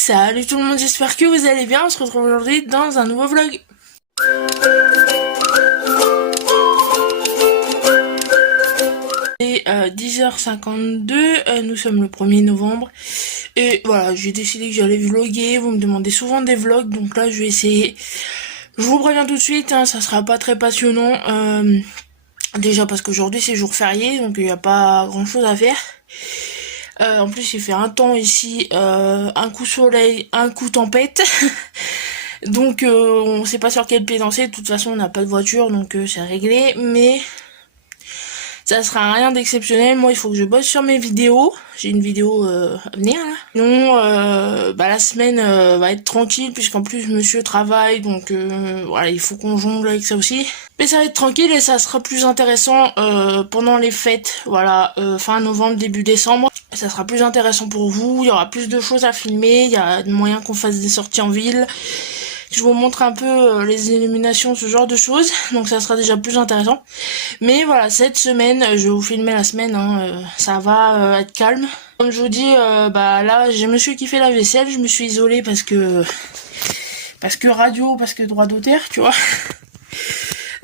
Salut tout le monde, j'espère que vous allez bien. On se retrouve aujourd'hui dans un nouveau vlog. Et 10h52, nous sommes le 1er novembre. Et voilà, j'ai décidé que j'allais vlogger. Vous me demandez souvent des vlogs, donc là je vais essayer. Je vous préviens tout de suite, hein, ça sera pas très passionnant. Déjà parce qu'aujourd'hui c'est jour férié, donc il n'y a pas grand chose à faire. En plus il fait un temps ici, un coup soleil, un coup tempête. Donc on sait pas sur quel pied danser, de toute façon on n'a pas de voiture, donc c'est réglé, mais ça sera rien d'exceptionnel. Moi il faut que je bosse sur mes vidéos, j'ai une vidéo à venir là. Non, la semaine va être tranquille, puisqu'en plus monsieur travaille, donc voilà, il faut qu'on jongle avec ça aussi. Mais ça va être tranquille et ça sera plus intéressant pendant les fêtes, voilà, fin novembre, début décembre. Ça sera plus intéressant pour vous, il y aura plus de choses à filmer, il y a moyen qu'on fasse des sorties en ville. Je vous montre un peu les illuminations, ce genre de choses, donc ça sera déjà plus intéressant. Mais voilà, cette semaine, je vais vous filmer la semaine, hein, ça va être calme. Comme je vous dis, là j'ai monsieur qui fait la vaisselle, je me suis isolée parce que radio, parce que droit d'auteur, tu vois.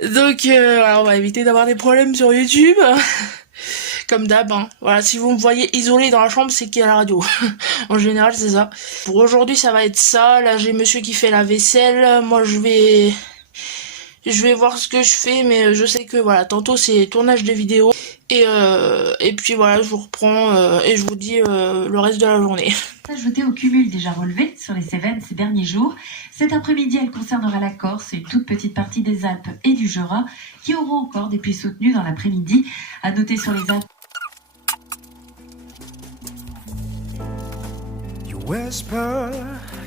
Donc voilà, on va éviter d'avoir des problèmes sur YouTube. Comme d'hab, hein. Voilà, si vous me voyez isolé dans la chambre, c'est qu'il y a la radio. En général, c'est ça. Pour aujourd'hui, ça va être ça. Là, j'ai monsieur qui fait la vaisselle. Moi, je vais voir ce que je fais, mais je sais que voilà, tantôt c'est tournage de vidéo. Et puis voilà, je vous reprends et je vous dis le reste de la journée. Ajouté au cumul déjà relevé sur les Cévennes ces derniers jours. Cet après-midi, elle concernera la Corse et une toute petite partie des Alpes et du Jura qui auront encore des pluies soutenues dans l'après-midi. À noter sur les Alpes. You whisper,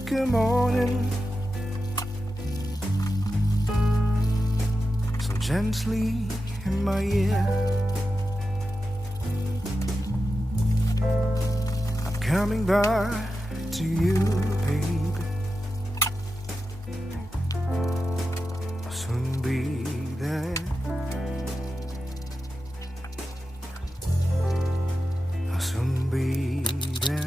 good morning, so gently in my ear. I'm coming back to you, baby. I'll soon be there. I'll soon be there.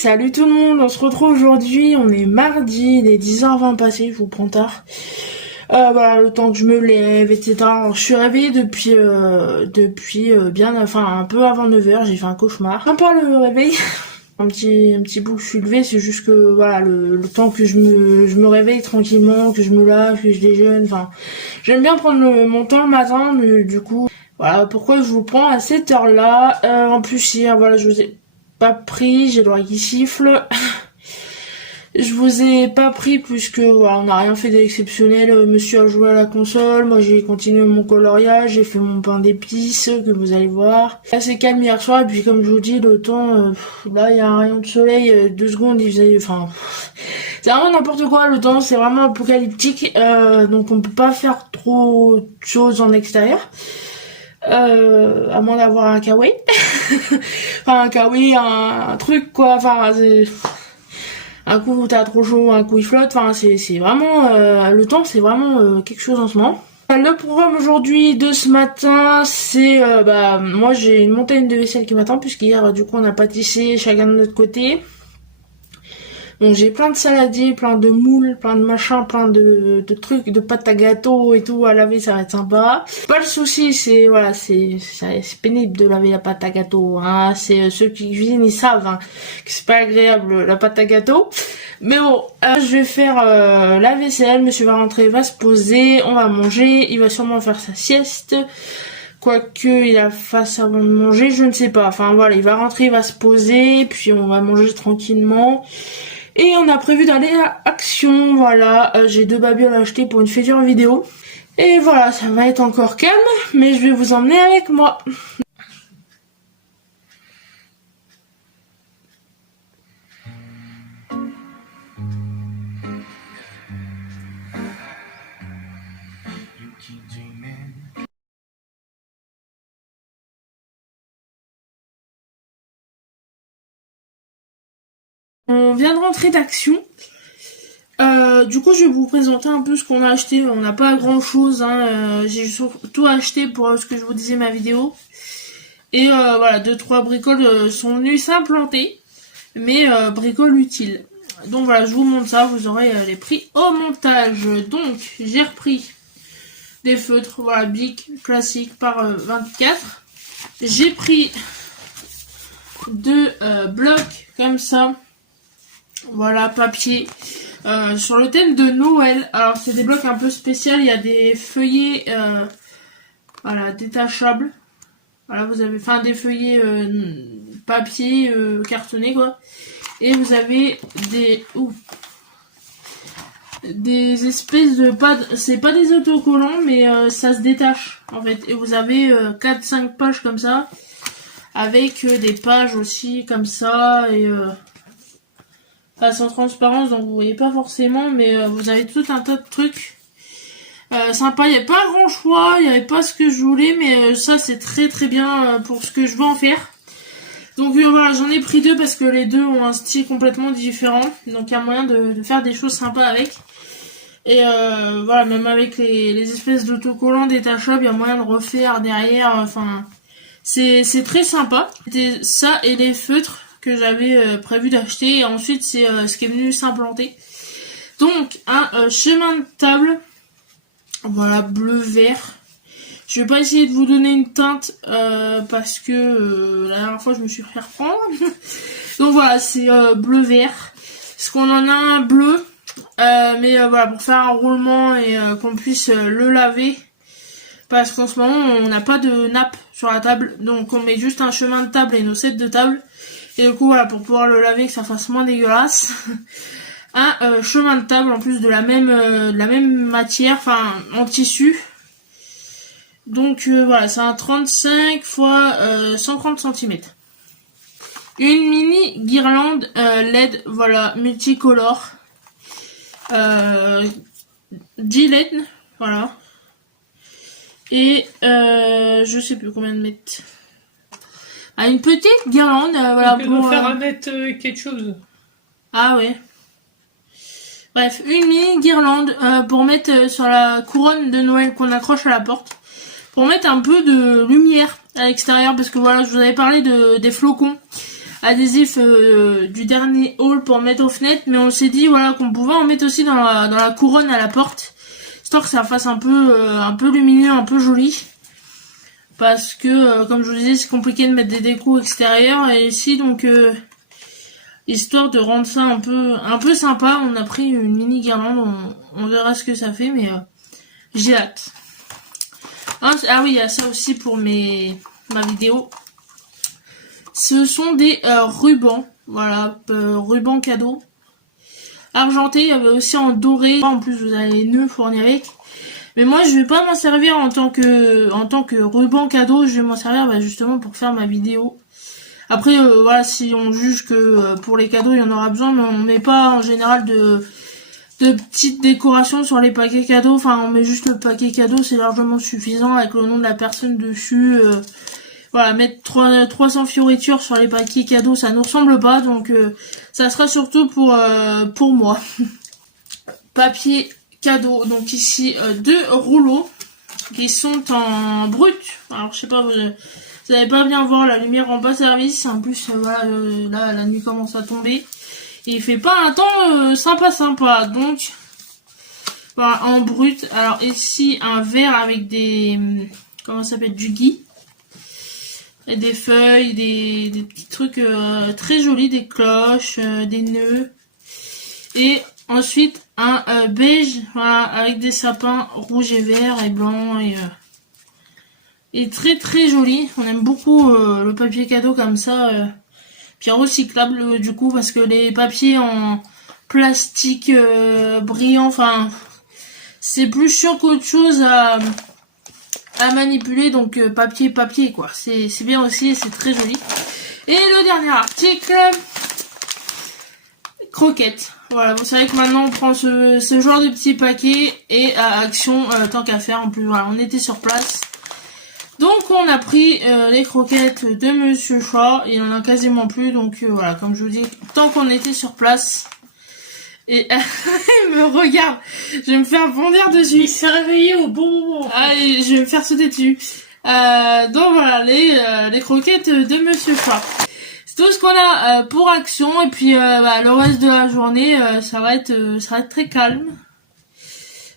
Salut tout le monde, on se retrouve aujourd'hui, on est mardi, il est 10h20 passé, je vous prends tard. Voilà, le temps que je me lève, etc. Alors, je suis réveillée depuis bien, enfin un peu avant 9h, j'ai fait un cauchemar. Pas le réveil, un petit bout que je suis levée, c'est juste que voilà, le temps que je me réveille tranquillement, que je me lave, que je déjeune, enfin j'aime bien prendre mon temps le matin, mais du coup, voilà pourquoi je vous prends à cette heure-là. En plus hier, voilà, je vous ai pas pris, j'ai l'oreille qui siffle. Je vous ai pas pris puisque voilà, on n'a rien fait d'exceptionnel. Monsieur a joué à la console, moi j'ai continué mon coloriage, j'ai fait mon pain d'épices que vous allez voir. Là c'est calme hier soir et puis comme je vous dis le temps, là il y a un rayon de soleil, 2 secondes il faisait, enfin c'est vraiment n'importe quoi le temps, c'est vraiment apocalyptique, donc on peut pas faire trop de choses en extérieur. À moins d'avoir un kawaii. Enfin un kawaii, un truc quoi, enfin c'est... Un coup t'as trop chaud, un coup il flotte, enfin c'est vraiment le temps, c'est vraiment quelque chose en ce moment. Le programme aujourd'hui de ce matin, c'est moi j'ai une montagne de vaisselle qui m'attend puisqu'hier du coup on a pâtissé chacun de notre côté. Donc j'ai plein de saladiers, plein de moules, plein de machins, plein de trucs, de pâtes à gâteau et tout à laver, ça va être sympa. Pas le souci, c'est voilà, c'est pénible de laver la pâte à gâteau, hein. C'est ceux qui cuisinent, ils savent hein, que c'est pas agréable la pâte à gâteau. Mais bon, je vais faire la vaisselle, monsieur va rentrer, va se poser, on va manger, il va sûrement faire sa sieste. Quoique il la fasse avant de manger, je ne sais pas. Enfin voilà, il va rentrer, il va se poser, puis on va manger tranquillement. Et on a prévu d'aller à Action, voilà, j'ai 2 babioles à acheter pour une future vidéo. Et voilà, ça va être encore calme, mais je vais vous emmener avec moi. On vient de rentrer d'Action. Du coup, je vais vous présenter un peu ce qu'on a acheté. On n'a pas grand chose, hein. J'ai surtout acheté pour ce que je vous disais ma vidéo. Et voilà, 2-3 bricoles sont venues s'implanter, mais bricoles utiles. Donc voilà, je vous montre ça, vous aurez les prix au montage. Donc, j'ai repris des feutres, voilà, Bic classique par 24. J'ai pris 2 blocs comme ça. Voilà, papier. Sur le thème de Noël. Alors c'est des blocs un peu spéciaux, il y a des feuillets voilà, détachables. Voilà, vous avez des feuillets papier cartonné quoi. Et vous avez des espèces de c'est pas des autocollants mais ça se détache en fait. Et vous avez 4-5 pages comme ça avec des pages aussi comme ça et sans transparence, donc vous voyez pas forcément, mais vous avez tout un tas de trucs sympa. Il n'y a pas grand choix, il n'y avait pas ce que je voulais, mais ça c'est très très bien pour ce que je veux en faire. Donc voilà, j'en ai pris 2 parce que les 2 ont un style complètement différent, donc il y a moyen de faire des choses sympas avec. Et voilà, même avec les espèces d'autocollants détachables, il y a moyen de refaire derrière, enfin c'est très sympa. C'était ça et les feutres que j'avais prévu d'acheter, et ensuite c'est ce qui est venu s'implanter. Donc un chemin de table, voilà, bleu vert. Je vais pas essayer de vous donner une teinte parce que la dernière fois je me suis fait reprendre. Donc voilà, c'est bleu vert. Parce qu'on en a un bleu, mais voilà, pour faire un roulement et qu'on puisse le laver. Parce qu'en ce moment on n'a pas de nappe sur la table, donc on met juste un chemin de table et nos sets de table. Et du coup voilà, pour pouvoir le laver, que ça fasse moins dégueulasse, un chemin de table en plus de la même matière, enfin en tissu. Donc voilà, c'est un 35 x 130 cm. Une mini guirlande LED, voilà, multicolore. 10 LED, voilà. Et je sais plus combien de mètres. Une petite guirlande, voilà. Donc, pour faire mettre quelque chose. Ah ouais. Bref, une mini guirlande pour mettre sur la couronne de Noël qu'on accroche à la porte. Pour mettre un peu de lumière à l'extérieur, parce que voilà, je vous avais parlé des flocons. adhésif du dernier haul pour mettre aux fenêtres, mais on s'est dit voilà qu'on pouvait en mettre aussi dans la couronne à la porte, histoire que ça fasse un peu lumineux, un peu joli. Parce que, comme je vous disais, c'est compliqué de mettre des décos extérieurs, et ici, donc, histoire de rendre ça un peu sympa, on a pris une mini guirlande, on verra ce que ça fait, mais j'ai hâte. Ah oui, il y a ça aussi pour ma vidéo. Ce sont des rubans, voilà, rubans cadeaux. Argenté, il y avait aussi en doré, en plus vous avez les nœuds fournis avec. Mais moi je vais pas m'en servir en tant que ruban cadeau, je vais m'en servir justement pour faire ma vidéo. Après voilà, si on juge que pour les cadeaux il y en aura besoin, mais on met pas en général de petites décorations sur les paquets cadeaux, enfin on met juste le paquet cadeau, c'est largement suffisant avec le nom de la personne dessus. Voilà, mettre 300 fioritures sur les paquets cadeaux, ça nous ressemble pas, donc ça sera surtout pour moi. Papier cadeau, donc ici 2 rouleaux qui sont en brut. Alors je sais pas, vous allez pas bien voir, la lumière rend pas service, en plus voilà, là la nuit commence à tomber et il fait pas un temps sympa, donc voilà, en brut. Alors ici un verre avec des, comment ça s'appelle, du gui, et des feuilles, des petits trucs très jolis, des cloches, des nœuds, et ensuite un beige, voilà, avec des sapins rouges et verts et blancs, et très joli. On aime beaucoup le papier cadeau comme ça, puis recyclable du coup, parce que les papiers en plastique brillant, enfin c'est plus chiant qu'autre chose à manipuler, donc papier quoi, c'est bien aussi, c'est très joli. Et le dernier article, croquettes. Voilà, vous savez que maintenant on prend ce genre de petits paquets, et à Action, tant qu'à faire, en plus voilà, on était sur place. Donc on a pris les croquettes de Monsieur Chat, il en a quasiment plus, donc voilà, comme je vous dis, tant qu'on était sur place. Et il me regarde, je vais me faire bondir dessus. Il s'est réveillé au bon moment. Ah, je vais me faire sauter dessus. Donc voilà, les croquettes de Monsieur Chat. C'est tout ce qu'on a pour Action, et puis le reste de la journée, ça va être très calme.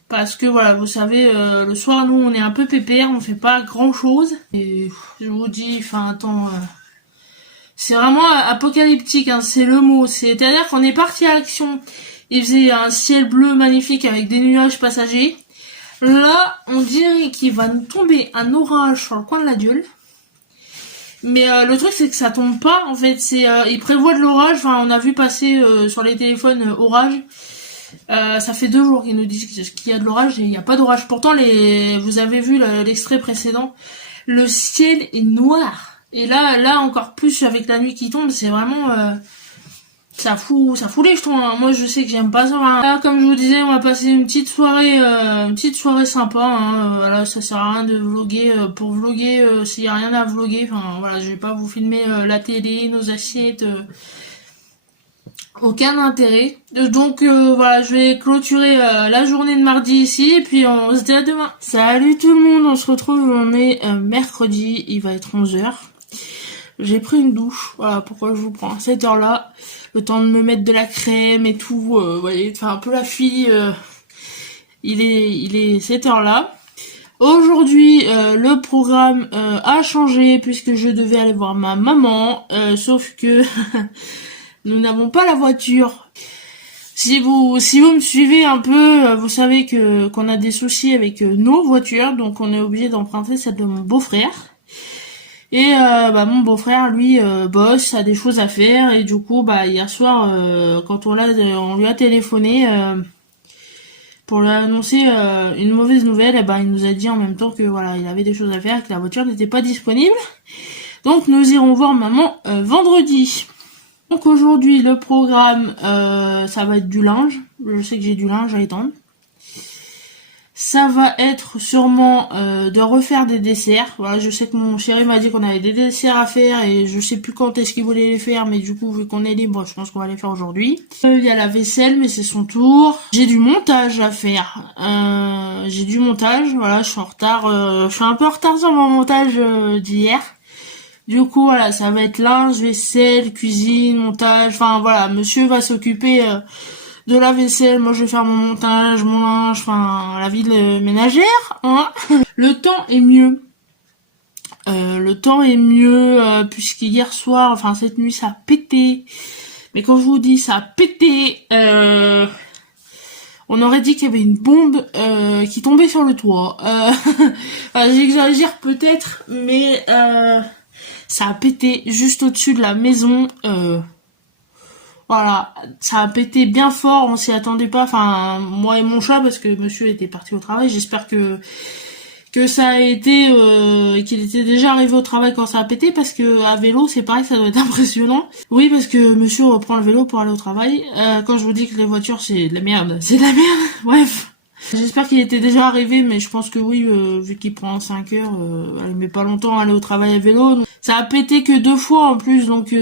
Parce que voilà, vous savez, le soir nous on est un peu pépère, on fait pas grand chose. Et je vous dis, enfin attends, c'est vraiment apocalyptique, hein, c'est le mot. C'est-à-dire qu'on est parti à Action. Il faisait un ciel bleu magnifique avec des nuages passagers. Là, on dirait qu'il va nous tomber un orage sur le coin de la gueule. Mais le truc, c'est que ça tombe pas, en fait. Il prévoit de l'orage. Enfin, on a vu passer sur les téléphones orage. Ça fait 2 jours qu'ils nous disent qu'il y a de l'orage, et il n'y a pas d'orage. Pourtant, vous avez vu l'extrait précédent. Le ciel est noir. Et là encore plus avec la nuit qui tombe, c'est vraiment... ça fout les jetons, hein. Moi je sais que j'aime pas ça, hein. Là, comme je vous disais, on va passer une petite soirée sympa, hein. Voilà, ça sert à rien de vlogger pour vlogger s'il y a rien à vlogger. Enfin voilà, je vais pas vous filmer la télé, nos assiettes, aucun intérêt. Donc voilà, je vais clôturer la journée de mardi ici, et puis on se dit à demain. Salut tout le monde, on se retrouve, on est mercredi, il va être 11h. J'ai pris une douche, voilà pourquoi je vous prends à cette heure-là, le temps de me mettre de la crème et tout, vous voyez, enfin un peu la fille, il est cette heure-là. Aujourd'hui, le programme a changé puisque je devais aller voir ma maman, sauf que nous n'avons pas la voiture. Si vous me suivez un peu, vous savez qu'on a des soucis avec nos voitures, donc on est obligé d'emprunter celle de mon beau-frère. Et mon beau-frère lui bosse, a des choses à faire, et du coup hier soir quand on lui a téléphoné pour lui annoncer une mauvaise nouvelle, et il nous a dit en même temps que voilà, il avait des choses à faire, que la voiture n'était pas disponible. Donc nous irons voir maman vendredi. Donc aujourd'hui le programme ça va être du linge. Je sais que j'ai du linge à étendre. Ça va être sûrement de refaire des desserts. Voilà, je sais que mon chéri m'a dit qu'on avait des desserts à faire, et je sais plus quand est-ce qu'il voulait les faire, mais du coup vu qu'on est libre, je pense qu'on va les faire aujourd'hui. Il y a la vaisselle, mais c'est son tour. J'ai du montage à faire. J'ai du montage, voilà, je suis en retard. Je suis un peu en retard sur mon montage d'hier. Du coup, voilà, ça va être linge, vaisselle, cuisine, montage. Enfin, voilà, monsieur va s'occuper de la vaisselle. Moi, je vais faire mon montage, mon linge, enfin, la vie de ménagère, hein. Le temps est mieux. Puisqu'hier soir, enfin, cette nuit, ça a pété. Mais quand je vous dis ça a pété, on aurait dit qu'il y avait une bombe qui tombait sur le toit. Enfin, j'exagère peut-être, mais ça a pété juste au-dessus de la maison. Voilà, ça a pété bien fort, on s'y attendait pas. Enfin, moi et mon chat, parce que monsieur était parti au travail. J'espère que ça a été qu'il était déjà arrivé au travail quand ça a pété, parce que à vélo c'est pareil, ça doit être impressionnant. Oui, parce que monsieur reprend le vélo pour aller au travail. Quand je vous dis que les voitures c'est de la merde, c'est de la merde. Bref, j'espère qu'il était déjà arrivé, mais je pense que oui, vu qu'il prend 5 heures, il met pas longtemps à aller au travail à vélo. Donc, ça a pété que 2 fois en plus, donc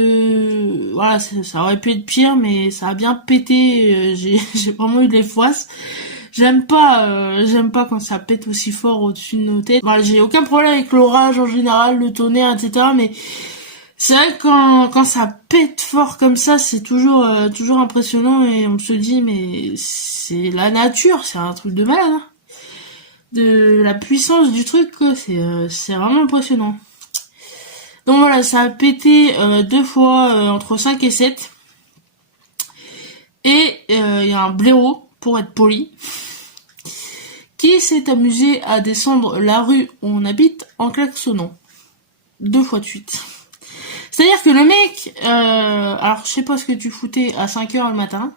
voilà, ça aurait pu être pire, mais ça a bien pété. J'ai vraiment eu des foisses. J'aime pas quand ça pète aussi fort au-dessus de nos têtes. Voilà, j'ai aucun problème avec l'orage en général, le tonnerre, etc. Mais c'est vrai que quand ça pète fort comme ça, c'est toujours impressionnant et on se dit mais c'est la nature, c'est un truc de malade, hein. De la puissance du truc, quoi, c'est vraiment impressionnant. Donc voilà, ça a pété 2 fois entre 5 et 7. Et il y a un blaireau, pour être poli, qui s'est amusé à descendre la rue où on habite en klaxonnant. 2 fois de suite. C'est-à-dire que le mec, alors je sais pas ce que tu foutais à 5h le matin,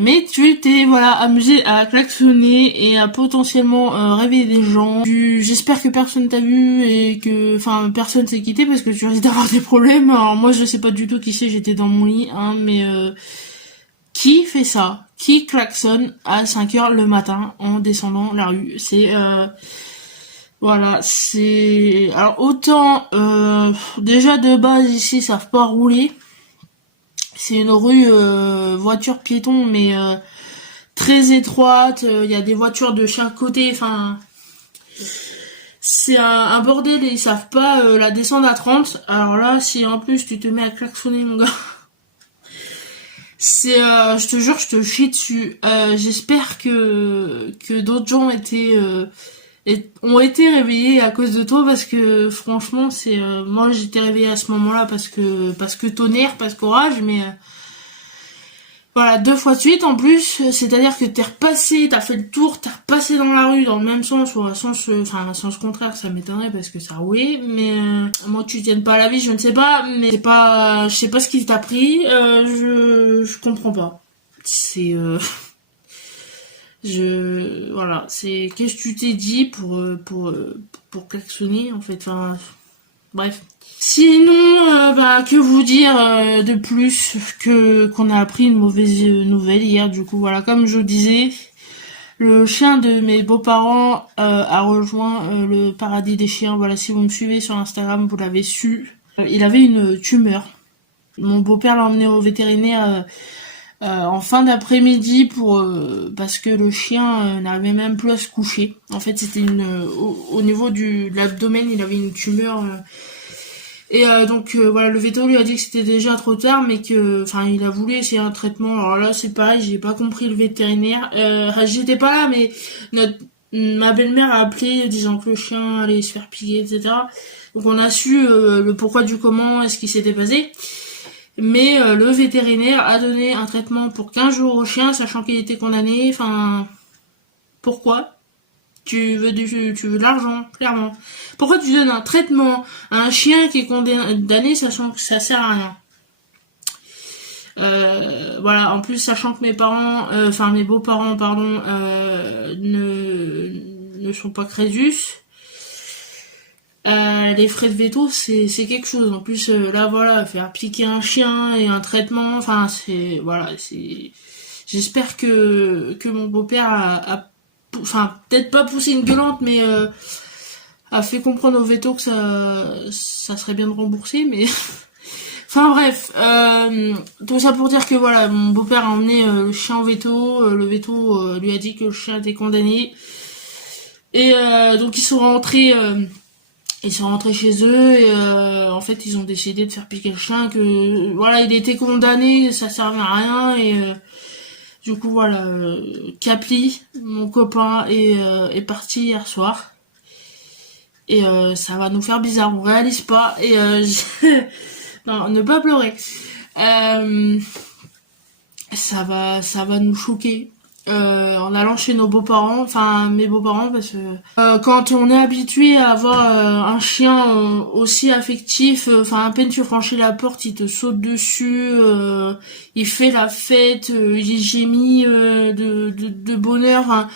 mais tu t'es amusé à klaxonner et à potentiellement réveiller des gens. J'espère que personne t'a vu et que personne s'est quitté, parce que tu risques d'avoir des problèmes. Alors moi je sais pas du tout qui c'est, j'étais dans mon lit, hein, mais qui fait ça? Qui klaxonne à 5h le matin en descendant la rue? C'est voilà, c'est alors autant déjà de base ici ils savent pas rouler. C'est une rue voiture piéton, mais très étroite. Il y a des voitures de chaque côté. Enfin, c'est un bordel et ils savent pas la descendre à 30. Alors là, si en plus tu te mets à klaxonner, mon gars, c'est, je te jure, je te chie dessus. J'espère que d'autres gens ont été réveillés à cause de toi, parce que franchement, c'est moi j'étais réveillée à ce moment-là parce que tonnerre, parce qu'orage, mais voilà, 2 fois de suite en plus, c'est-à-dire que t'es repassé, t'as fait le tour, t'es repassé dans la rue dans le même sens ou à sens contraire, ça m'étonnerait parce que ça roulait, mais moi tu tiennes pas à la vie, je ne sais pas, mais je sais pas ce qui t'a pris, je comprends pas. C'est voilà, c'est qu'est-ce que tu t'es dit pour klaxonner en fait, enfin bref. Sinon, que vous dire de plus qu'on a appris une mauvaise nouvelle hier. Du coup, voilà, comme je vous disais, le chien de mes beaux-parents a rejoint le paradis des chiens. Voilà, si vous me suivez sur Instagram, vous l'avez su. Il avait une tumeur. Mon beau-père l'a emmené au vétérinaire en fin d'après-midi parce que le chien n'arrivait même plus à se coucher. En fait, c'était au niveau de l'abdomen, il avait une tumeur. Et donc voilà, le véto lui a dit que c'était déjà trop tard, mais que il a voulu essayer un traitement. Alors là c'est pareil, j'ai pas compris le vétérinaire. J'étais pas là, mais ma belle-mère a appelé disant que le chien allait se faire piquer, etc. Donc on a su le pourquoi du comment et ce qui s'était passé. Mais le vétérinaire a donné un traitement pour 15 jours au chien, sachant qu'il était condamné. Pourquoi ? Tu veux de l'argent, clairement. Pourquoi tu donnes un traitement à un chien qui est condamné, sachant que ça sert à rien? Voilà, en plus, sachant que mes beaux-parents, pardon, ne sont pas crésus. Les frais de veto, c'est quelque chose. En plus, là, voilà, faire piquer un chien et un traitement, j'espère que mon beau-père a peut-être pas poussé une gueulante, mais a fait comprendre au veto que ça serait bien de rembourser, mais bref, tout ça pour dire que voilà, mon beau-père a emmené le chien au veto, le veto lui a dit que le chien était condamné, et donc ils sont rentrés Ils sont rentrés chez eux et en fait ils ont décidé de faire piquer le chien, que voilà, il était condamné, ça servait à rien et du coup voilà, Capli, mon copain, est parti hier soir et ça va nous faire bizarre, on réalise pas et non, ne pas pleurer. Ça va nous choquer. En allant chez nos beaux-parents, enfin mes beaux-parents, parce que quand on est habitué à avoir un chien aussi affectif, enfin à peine tu franchis la porte, il te saute dessus, il fait la fête, il gémit de bonheur, hein,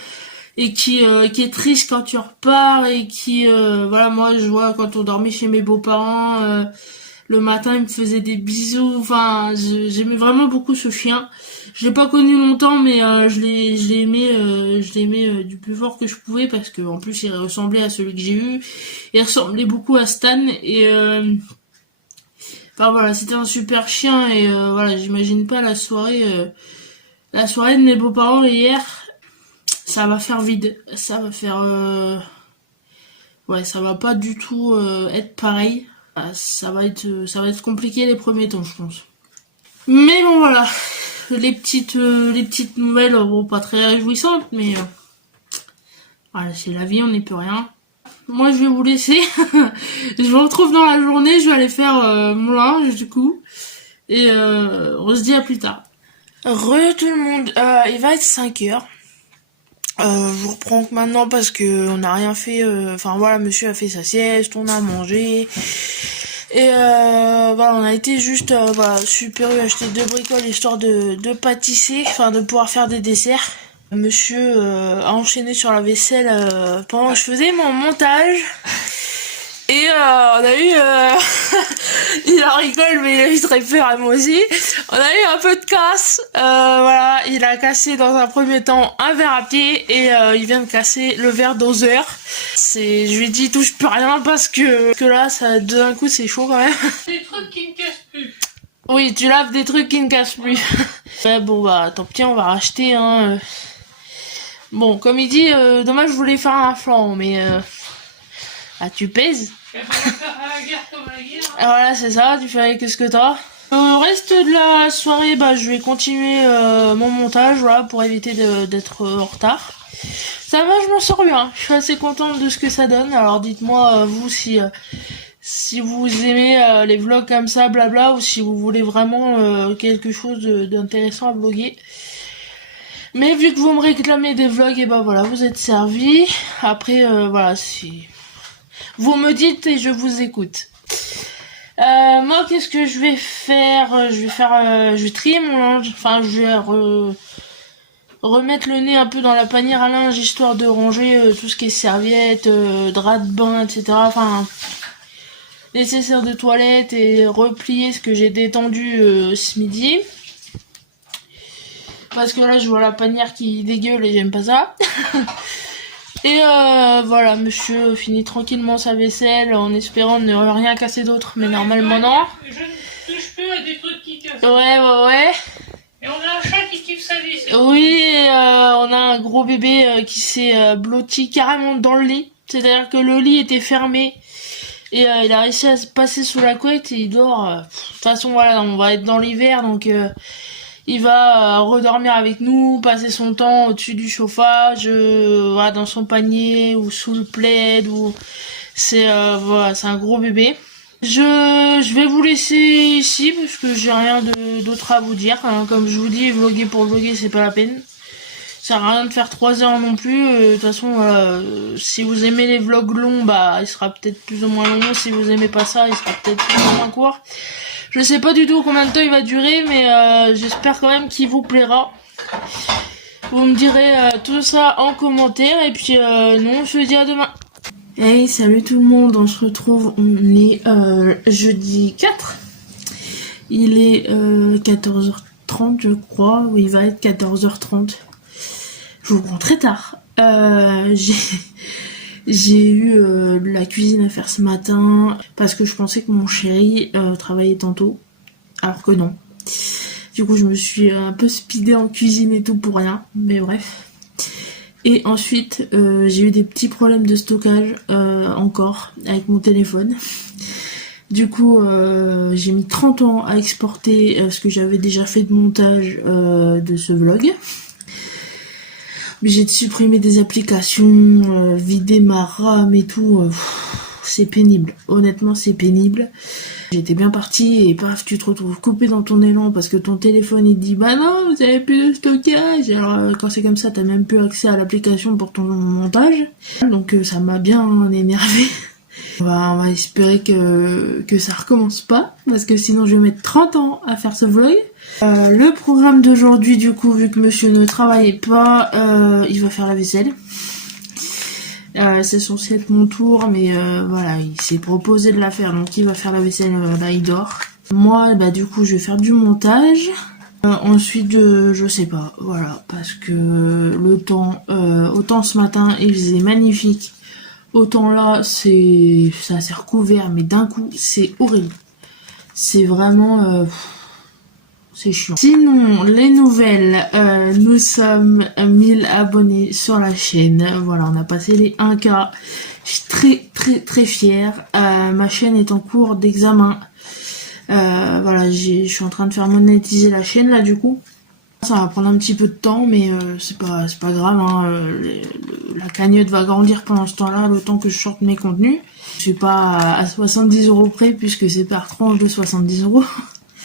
et qui est triste quand tu repars et qui voilà, moi je vois quand on dormait chez mes beaux-parents, le matin il me faisait des bisous, enfin j'aimais vraiment beaucoup ce chien. Je l'ai pas connu longtemps, mais je l'ai aimé du plus fort que je pouvais, parce que en plus il ressemblait à celui que j'ai eu. Il ressemblait beaucoup à Stan et enfin voilà, c'était un super chien et voilà, j'imagine pas la soirée de mes beaux-parents hier. Ça va faire vide, ça va faire ouais, ça va pas du tout être pareil. Ça va être compliqué les premiers temps, je pense. Mais bon voilà. Les petites nouvelles, bon, pas très réjouissantes, mais voilà, c'est la vie, on n'y peut rien. Moi, je vais vous laisser. Je vous retrouve dans la journée, je vais aller faire mon linge, du coup. Et on se dit à plus tard. Re tout le monde, il va être 5h. Je vous reprends maintenant parce que on n'a rien fait. Enfin voilà, monsieur a fait sa sieste, on a mangé. Et voilà, on a été juste voilà, Super U acheter 2 bricoles histoire de pâtisser, enfin de pouvoir faire des desserts. Monsieur a enchaîné sur la vaisselle pendant que je faisais mon montage. Et on a eu il en rigole mais il a eu très peur à moi aussi. On a eu un peu de casse. Voilà, il a cassé dans un premier temps un verre à pied et il vient de casser le verre doseur. Je lui ai dit touche plus rien parce que là ça d'un coup c'est chaud quand même. Des trucs qui ne cassent plus. Oui, tu laves des trucs qui ne cassent plus. Ouais, bon bah tant pis, on va racheter hein. Bon, comme il dit, dommage je voulais faire un flanc mais tu pèses. Il va falloir faire la guerre comme la guerre. Hein. Voilà, c'est ça, tu fais avec ce que t'as. Au reste de la soirée, bah je vais continuer mon montage, voilà, pour éviter d'être en retard. Ça va, je m'en sors bien. Je suis assez contente de ce que ça donne. Alors dites-moi vous si vous aimez les vlogs comme ça, blabla, ou si vous voulez vraiment quelque chose d'intéressant à vlogger. Mais vu que vous me réclamez des vlogs, et bah voilà, vous êtes servis. Après, voilà, si vous me dites et je vous écoute. Moi, qu'est-ce que je vais faire? Je vais trier mon linge. Enfin, je vais remettre le nez un peu dans la panière à linge, histoire de ranger tout ce qui est serviettes, draps de bain, etc. Enfin, nécessaire de toilette, et replier ce que j'ai détendu ce midi. Parce que là, je vois la panière qui dégueule et j'aime pas ça. Et voilà, monsieur finit tranquillement sa vaisselle en espérant ne rien casser d'autre, mais normalement non. Je ne touche plus à des trucs qui cassent. Ouais. Et on a un chat qui kiffe sa vie. Oui, on a un gros bébé qui s'est blotti carrément dans le lit. C'est-à-dire que le lit était fermé et il a réussi à se passer sous la couette et il dort. De toute façon, voilà, on va être dans l'hiver, donc il va redormir avec nous, passer son temps au-dessus du chauffage, voilà, dans son panier ou sous le plaid. Ou voilà, c'est un gros bébé. Je vais vous laisser ici parce que j'ai rien d'autre à vous dire. Hein. Comme je vous dis, vlogger pour vlogger, c'est pas la peine. Ça sert à rien de faire 3 heures non plus. De toute façon, si vous aimez les vlogs longs, bah il sera peut-être plus ou moins long. Si vous aimez pas ça, il sera peut-être plus ou moins court. Je sais pas du tout combien de temps il va durer, mais j'espère quand même qu'il vous plaira. Vous me direz tout ça en commentaire et puis nous on se dit à demain. Hey, salut tout le monde, on se retrouve, on est jeudi 4. Il est 14h30 je crois, oui il va être 14h30. Je vous prends très tard. J'ai eu la cuisine à faire ce matin parce que je pensais que mon chéri travaillait tantôt, alors que non. Du coup je me suis un peu speedée en cuisine et tout pour rien, mais bref. Et ensuite, j'ai eu des petits problèmes de stockage encore avec mon téléphone. Du coup, j'ai mis 30 ans à exporter ce que j'avais déjà fait de montage de ce vlog. J'ai supprimé des applications, vidé ma RAM et tout. C'est pénible. Honnêtement, c'est pénible. J'étais bien partie et paf, tu te retrouves coupé dans ton élan parce que ton téléphone il te dit bah non, vous avez plus de stockage. Alors quand c'est comme ça, t'as même plus accès à l'application pour ton montage. Donc ça m'a bien énervé. On va espérer que ça recommence pas parce que sinon je vais mettre 30 ans à faire ce vlog. Le programme d'aujourd'hui, du coup, vu que monsieur ne travaillait pas, il va faire la vaisselle. C'est censé être mon tour, mais voilà, il s'est proposé de la faire, donc il va faire la vaisselle, là il dort. Moi, bah du coup, je vais faire du montage. Ensuite, je sais pas, voilà, parce que le temps, autant ce matin, il faisait magnifique, autant là, ça s'est recouvert, mais d'un coup, c'est horrible. C'est vraiment... c'est chiant. Sinon, les nouvelles, nous sommes 1000 abonnés sur la chaîne. Voilà, on a passé les 1K. Je suis très fière. Ma chaîne est en cours d'examen. Voilà, je suis en train de faire monétiser la chaîne là du coup. Ça va prendre un petit peu de temps, mais c'est pas grave. Hein. La cagnotte va grandir pendant ce temps-là, le temps que je sorte mes contenus. Je suis pas à 70 € près puisque c'est par tranche de 70 €.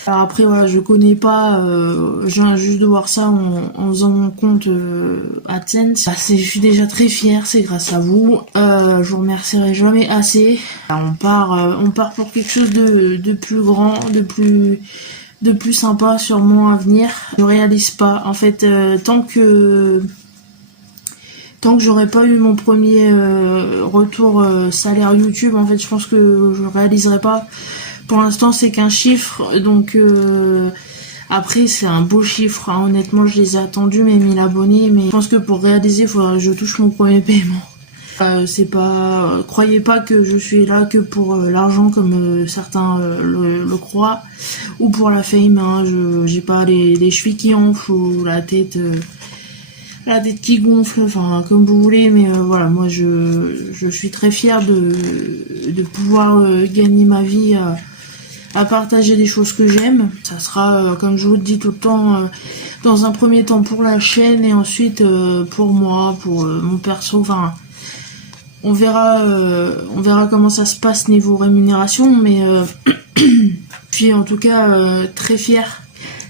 Alors après voilà, je connais pas, je viens juste de voir ça en faisant mon compte AdSense. Je suis déjà très fière, c'est grâce à vous. Je vous remercierai jamais assez. On part pour quelque chose de plus grand, de plus sympa sûrement à venir. Je ne réalise pas. En fait, tant que j'aurais pas eu mon premier retour salaire YouTube, en fait, je pense que je réaliserai pas. Pour l'instant, c'est qu'un chiffre, donc après, c'est un beau chiffre. Hein. Honnêtement, je les ai attendus, mes 1000 abonnés, mais je pense que pour réaliser, il faudra que je touche mon premier paiement. C'est pas, croyez pas que je suis là que pour l'argent comme certains le croient, ou pour la fame. Hein. J'ai pas les chevilles qui enflent ou la tête qui gonfle, enfin comme vous voulez, mais voilà, moi je suis très fière de pouvoir gagner ma vie à partager des choses que j'aime. Ça sera, comme je vous le dis tout le temps, dans un premier temps pour la chaîne et ensuite pour moi, pour mon perso. Enfin, on verra comment ça se passe niveau rémunération, mais puis en tout cas très fière.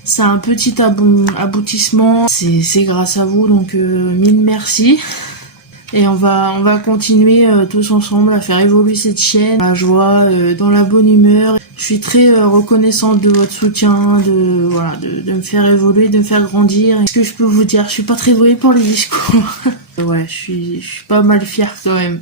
C'est un petit aboutissement, c'est grâce à vous, donc mille merci. Et on va continuer tous ensemble à faire évoluer cette chaîne, dans la joie, dans la bonne humeur. Je suis très reconnaissante de votre soutien, de me faire évoluer, de me faire grandir. Ce que je peux vous dire, je suis pas très douée pour les discours. Ouais, je suis pas mal fière quand même.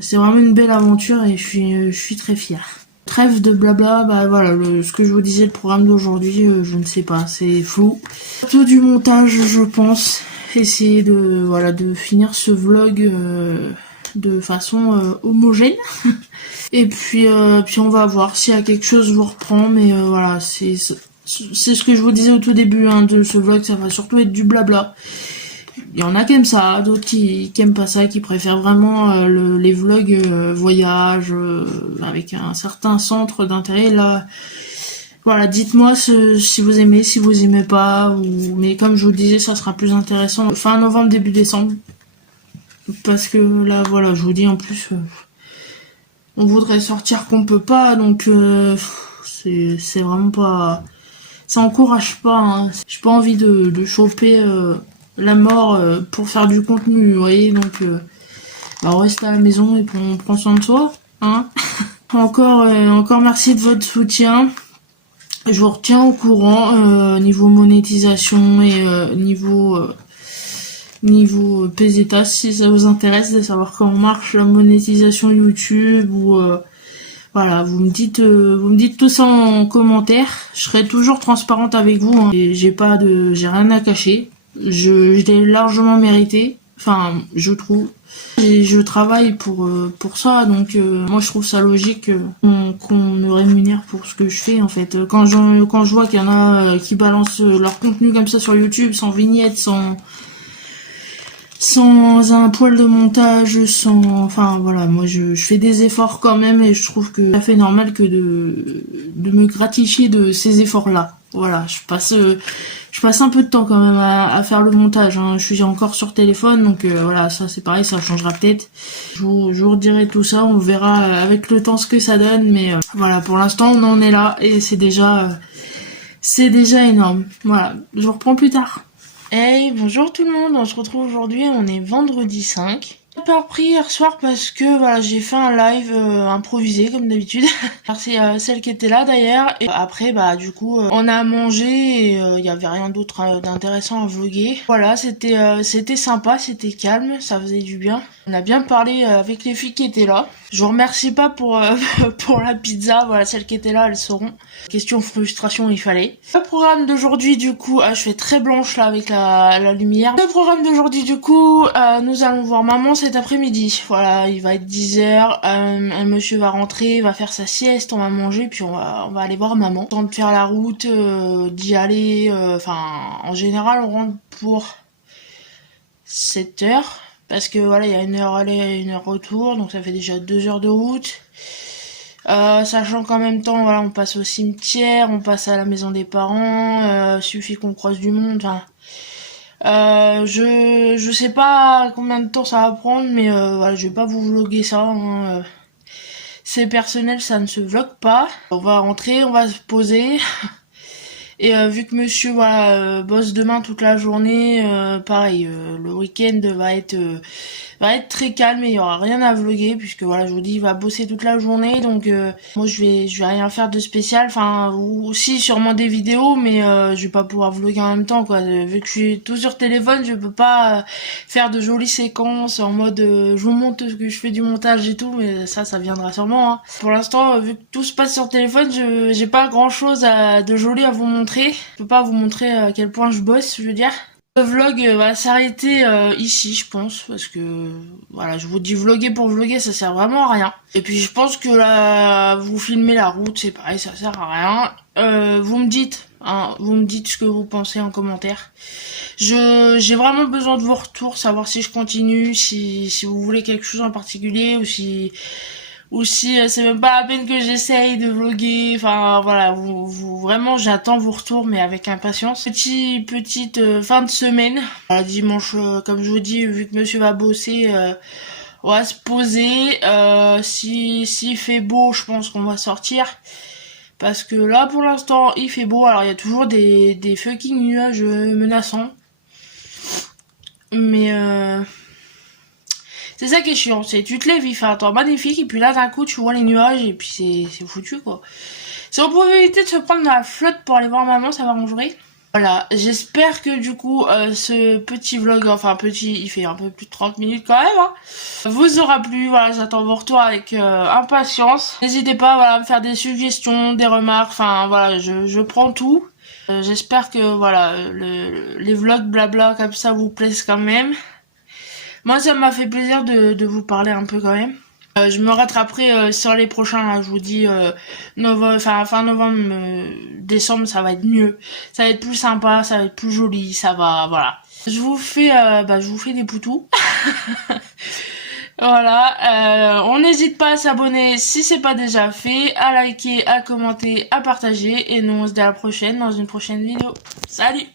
C'est vraiment une belle aventure et je suis très fière. Trêve de blabla, bah voilà, ce que je vous disais, le programme d'aujourd'hui, je ne sais pas, c'est flou. Tout du montage, je pense. Essayer de finir ce vlog de façon homogène. Et puis on va voir s'il y a quelque chose, je vous reprends, mais voilà, c'est ce que je vous disais au tout début de ce vlog, ça va surtout être du blabla. Il y en a qui aiment ça, d'autres qui aiment pas ça, qui préfèrent vraiment les vlogs voyage avec un certain centre d'intérêt. Là, voilà, dites-moi si vous aimez, si vous aimez pas, mais comme je vous disais, ça sera plus intéressant fin novembre, début décembre. Parce que là, voilà, je vous dis en plus, on voudrait sortir qu'on peut pas, donc c'est vraiment pas... Ça encourage pas, hein. J'ai pas envie de choper la mort pour faire du contenu, vous voyez, donc on reste à la maison et on prend soin de soi, hein. Encore merci de votre soutien. Je vous retiens au courant niveau monétisation et niveau pesetas, si ça vous intéresse de savoir comment marche la monétisation YouTube ou voilà, vous me dites tout ça en commentaire. Je serai toujours transparente avec vous, hein. Et j'ai rien à cacher. Je l'ai largement mérité. Enfin, je trouve. Et je travaille pour ça, donc moi je trouve ça logique qu'on me rémunère pour ce que je fais en fait. Quand je vois qu'il y en a qui balancent leur contenu comme ça sur YouTube, sans vignette, sans un poil de montage, sans... Enfin voilà, moi je fais des efforts quand même et je trouve que c'est tout à fait normal que de me gratifier de ces efforts-là. Voilà, je passe un peu de temps quand même à faire le montage, hein. Je suis encore sur téléphone, donc voilà, ça c'est pareil, ça changera peut-être. Je vous redirai tout ça, on verra avec le temps ce que ça donne, mais voilà, pour l'instant on en est là et c'est déjà énorme. Voilà, je vous reprends plus tard. Hey, bonjour tout le monde, on se retrouve aujourd'hui, on est vendredi 5. J'ai pas repris hier soir parce que voilà, j'ai fait un live improvisé comme d'habitude. C'est celle qui était là d'ailleurs. Et après bah du coup on a mangé et il y avait rien d'autre d'intéressant à vlogger. Voilà, c'était sympa, c'était calme, ça faisait du bien. On a bien parlé avec les filles qui étaient là. Je vous remercie pas pour pour la pizza, voilà, celles qui étaient là, elles sauront. Question frustration, il fallait. Le programme d'aujourd'hui du coup, je fais très blanche là avec la lumière. Le programme d'aujourd'hui du coup, nous allons voir maman cet après-midi. Voilà, il va être 10h, un monsieur va rentrer, va faire sa sieste, on va manger, puis on va aller voir maman. Temps de faire la route, d'y aller, enfin en général on rentre pour 7h. Parce que voilà, il y a 1h aller et 1h retour, donc ça fait déjà 2 heures de route. Sachant qu'en même temps, voilà, on passe au cimetière, on passe à la maison des parents, suffit qu'on croise du monde, enfin... je sais pas combien de temps ça va prendre, mais voilà, je vais pas vous vlogger ça, hein. C'est personnel, ça ne se vlog pas. On va rentrer, on va se poser... Et vu que monsieur voilà bosse demain toute la journée, pareil, le week-end va être très calme et il y aura rien à vlogger puisque voilà, je vous dis, il va bosser toute la journée, donc moi je vais rien faire de spécial, enfin aussi sûrement des vidéos, mais je vais pas pouvoir vlogger en même temps quoi. Vu que je suis tout sur téléphone, je peux pas faire de jolies séquences en mode je vous montre ce que je fais du montage et tout, mais ça viendra sûrement, hein. Pour l'instant, vu que tout se passe sur téléphone, j'ai pas grand chose de joli à vous montrer. Je peux pas vous montrer à quel point je bosse, je veux dire. Le vlog va s'arrêter ici, je pense, parce que voilà, je vous dis vlogger pour vlogger, ça sert vraiment à rien. Et puis je pense que là, vous filmez la route, c'est pareil, ça sert à rien. Vous me dites ce que vous pensez en commentaire. J'ai vraiment besoin de vos retours, savoir si je continue, si vous voulez quelque chose en particulier ou si c'est même pas la peine que j'essaye de vlogger, enfin voilà, vraiment j'attends vos retours mais avec impatience. Petite fin de semaine, voilà, dimanche comme je vous dis, vu que monsieur va bosser, on va se poser, s'il fait beau je pense qu'on va sortir, parce que là pour l'instant il fait beau, alors il y a toujours des fucking nuages menaçants, mais c'est ça qui est chiant, c'est tu te lèves, il fait un temps magnifique, et puis là d'un coup tu vois les nuages, et puis c'est foutu quoi. Si on pouvait éviter de se prendre dans la flotte pour aller voir maman, ça m'arrangerait. Voilà, j'espère que du coup ce petit vlog, enfin petit, il fait un peu plus de 30 minutes quand même, hein, vous aura plu. Voilà, j'attends vos retours avec impatience. N'hésitez pas voilà, à me faire des suggestions, des remarques, enfin voilà, je prends tout. J'espère que voilà, les vlogs blabla comme ça vous plaisent quand même. Moi ça m'a fait plaisir de vous parler un peu quand même. Je me rattraperai sur les prochains, là, je vous dis fin novembre, décembre, ça va être mieux. Ça va être plus sympa, ça va être plus joli, ça va, voilà. Je vous fais des poutous. Voilà, on n'hésite pas à s'abonner si c'est pas déjà fait, à liker, à commenter, à partager, et nous on se dit à la prochaine dans une prochaine vidéo. Salut!